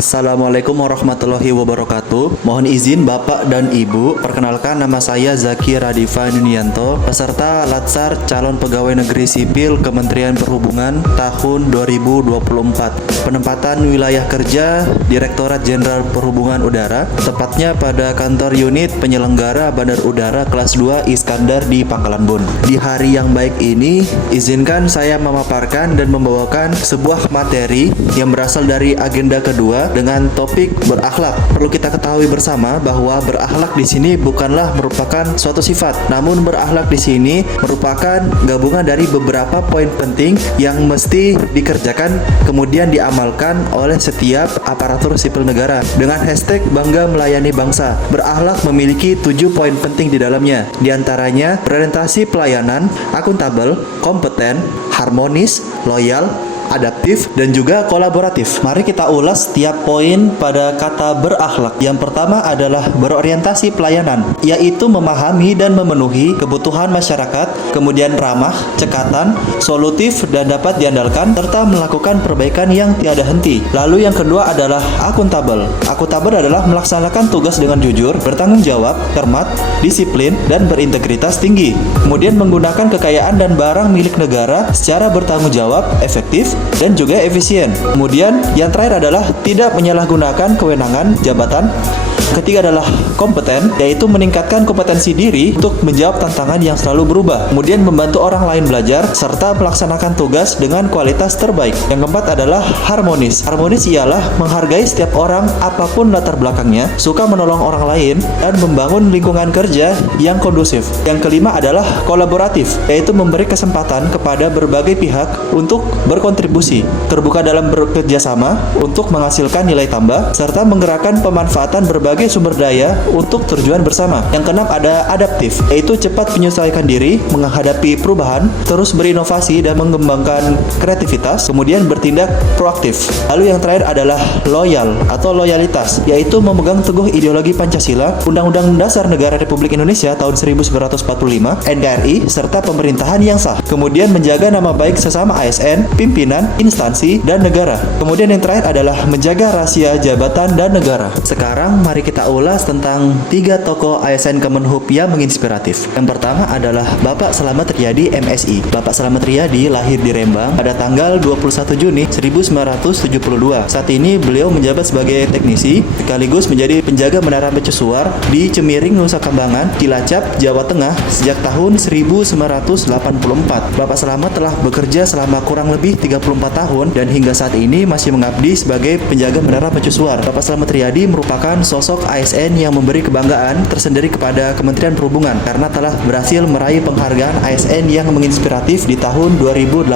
Assalamualaikum warahmatullahi wabarakatuh. Mohon izin Bapak dan Ibu, perkenalkan nama saya Zaki Radifa Nunianto, peserta Latsar Calon Pegawai Negeri Sipil Kementerian Perhubungan tahun 2024. Penempatan wilayah kerja Direktorat Jenderal Perhubungan Udara, tepatnya pada kantor unit penyelenggara Bandar Udara kelas 2 Iskandar di Pangkalan Bun. Di hari yang baik ini, izinkan saya memaparkan dan membawakan sebuah materi yang berasal dari agenda kedua dengan topik berakhlak. Perlu kita ketahui bersama bahwa berakhlak di sini bukanlah merupakan suatu sifat, namun berakhlak di sini merupakan gabungan dari beberapa poin penting yang mesti dikerjakan kemudian diamalkan oleh setiap aparatur sipil negara. Dengan hashtag Bangga Melayani Bangsa, berakhlak memiliki 7 poin penting di dalamnya. Di antaranya berorientasi pelayanan, akuntabel, kompeten, harmonis, loyal, adaptif, dan juga kolaboratif. Mari kita ulas setiap poin pada kata berakhlak. Yang pertama adalah berorientasi pelayanan, yaitu memahami dan memenuhi kebutuhan masyarakat, kemudian ramah, cekatan, solutif, dan dapat diandalkan, serta melakukan perbaikan yang tiada henti. Lalu yang kedua adalah akuntabel. Akuntabel adalah melaksanakan tugas dengan jujur, bertanggung jawab, cermat, disiplin, dan berintegritas tinggi. Kemudian menggunakan kekayaan dan barang milik negara secara bertanggung jawab, efektif, dan juga efisien. Kemudian yang terakhir adalah tidak menyalahgunakan kewenangan jabatan. Ketiga adalah kompeten, yaitu meningkatkan kompetensi diri untuk menjawab tantangan yang selalu berubah. Kemudian membantu orang lain belajar, serta melaksanakan tugas dengan kualitas terbaik. Yang keempat adalah harmonis. Harmonis ialah menghargai setiap orang apapun latar belakangnya, suka menolong orang lain, dan membangun lingkungan kerja yang kondusif. Yang kelima adalah kolaboratif, yaitu memberi kesempatan kepada berbagai pihak untuk berkontribusi, terbuka dalam bekerja sama untuk menghasilkan nilai tambah, serta menggerakkan pemanfaatan berbagai sumber daya untuk tujuan bersama. Yang keenam ada adaptif, yaitu cepat menyesuaikan diri menghadapi perubahan, terus berinovasi dan mengembangkan kreativitas, kemudian bertindak proaktif. Lalu yang terakhir adalah loyal atau loyalitas, yaitu memegang teguh ideologi Pancasila, Undang-Undang Dasar Negara Republik Indonesia tahun 1945, NKRI, serta pemerintahan yang sah. Kemudian menjaga nama baik sesama ASN, pimpinan, instansi, dan negara. Kemudian yang terakhir adalah menjaga rahasia jabatan dan negara. Sekarang mari kita ulas tentang 3 tokoh ASN Kemenhub yang menginspiratif. Yang pertama adalah Bapak Slamet Riyadi MSI. Bapak Slamet Riyadi lahir di Rembang pada tanggal 21 Juni 1972. Saat ini beliau menjabat sebagai teknisi sekaligus menjadi penjaga menara mercusuar di Cemiring, Nusa Kambangan, Cilacap, Jawa Tengah sejak tahun 1984. Bapak Slamet telah bekerja selama kurang lebih 34 tahun dan hingga saat ini masih mengabdi sebagai penjaga menara mercusuar. Bapak Slamet Riyadi merupakan sosok ASN yang memberi kebanggaan tersendiri kepada Kementerian Perhubungan karena telah berhasil meraih penghargaan ASN yang menginspiratif di tahun 2018.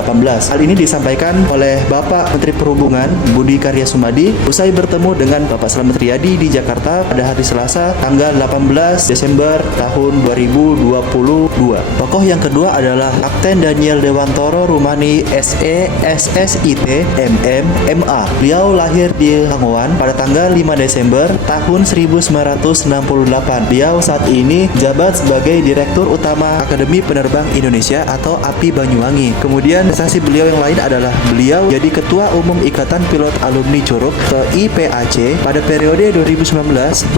Hal ini disampaikan oleh Bapak Menteri Perhubungan Budi Karya Sumadi usai bertemu dengan Bapak Slamet Riyadi di Jakarta pada hari Selasa tanggal 18 Desember tahun 2022. Tokoh yang kedua adalah Kapten Daniel Dewantoro Rumani SE SSIT MM MA. Beliau lahir di Hangoan pada tanggal 5 Desember tahun 1968. Beliau saat ini jabat sebagai Direktur Utama Akademi Penerbang Indonesia atau API Banyuwangi. Kemudian prestasi beliau yang lain adalah beliau jadi Ketua Umum Ikatan Pilot Alumni Curug ke IPAC pada periode 2019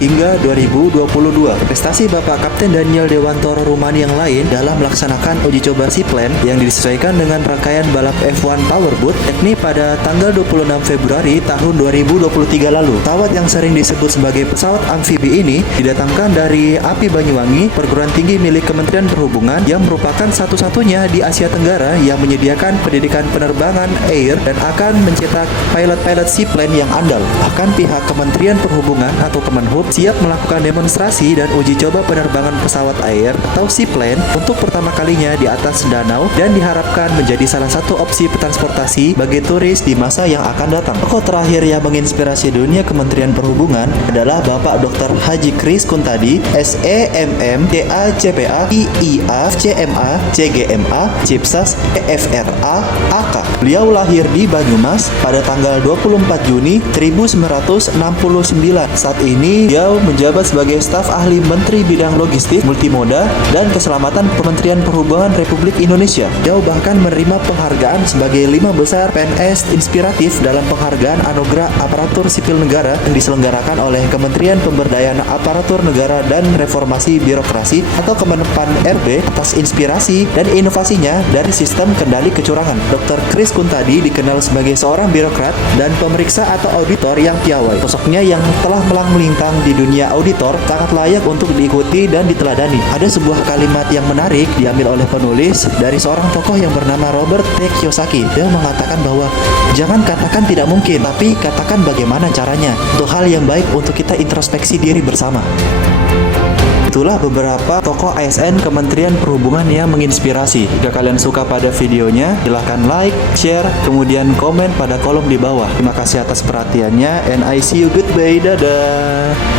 hingga 2022. Prestasi Bapak Kapten Daniel Dewantoro Rumani yang lain dalam melaksanakan uji coba Seaplan yang disesuaikan dengan rangkaian balap F1 Powerboat yakni pada tanggal 26 Februari tahun 2023 lalu. Pesawat yang sering disebut sebagai pesawat amfibi ini didatangkan dari API Banyuwangi, perguruan tinggi milik Kementerian Perhubungan yang merupakan satu-satunya di Asia Tenggara yang menyediakan pendidikan penerbangan air dan akan mencetak pilot-pilot seaplane yang andal. Bahkan pihak Kementerian Perhubungan atau Kemenhub siap melakukan demonstrasi dan uji coba penerbangan pesawat air atau seaplane untuk pertama kalinya di atas danau dan diharapkan menjadi salah satu opsi transportasi bagi turis di masa yang akan datang. Tokoh terakhir yang menginspirasi dunia Kementerian Perhubungan adalah Bapak Dr. Haji Kris Kuntadi, SEMM, CA-CPA, IIA, CMA, CGMA, Cipsas, EFRA, AK. Beliau lahir di Banyumas pada tanggal 24 Juni 1969. Saat ini beliau menjabat sebagai staf ahli Menteri Bidang Logistik, Multimoda, dan Keselamatan Kementerian Perhubungan Republik Indonesia. Beliau bahkan menerima penghargaan sebagai 5 besar PNS inspiratif dalam penghargaan Anugerah Aparatur Sipil Negara yang diselenggarakan oleh Kementerian Pemberdayaan Aparatur Negara dan Reformasi Birokrasi atau Kemenpan RB atas inspirasi dan inovasinya dari sistem kendali kecurangan. Dr. Kris Kuntadi dikenal sebagai seorang birokrat dan pemeriksa atau auditor yang piawai. Sosoknya yang telah melintang di dunia auditor sangat layak untuk diikuti dan diteladani. Ada sebuah kalimat yang menarik diambil oleh penulis dari seorang tokoh yang bernama Robert T. Kiyosaki. Dia mengatakan bahwa jangan katakan tidak mungkin, tapi katakan bagaimana caranya. Untuk hal yang baik untuk kita introspeksi diri bersama. Itulah beberapa tokoh ASN Kementerian Perhubungan yang menginspirasi. Jika kalian suka pada videonya, silahkan like, share, kemudian komen pada kolom di bawah. Terima kasih atas perhatiannya, and I see you. Goodbye, dadah.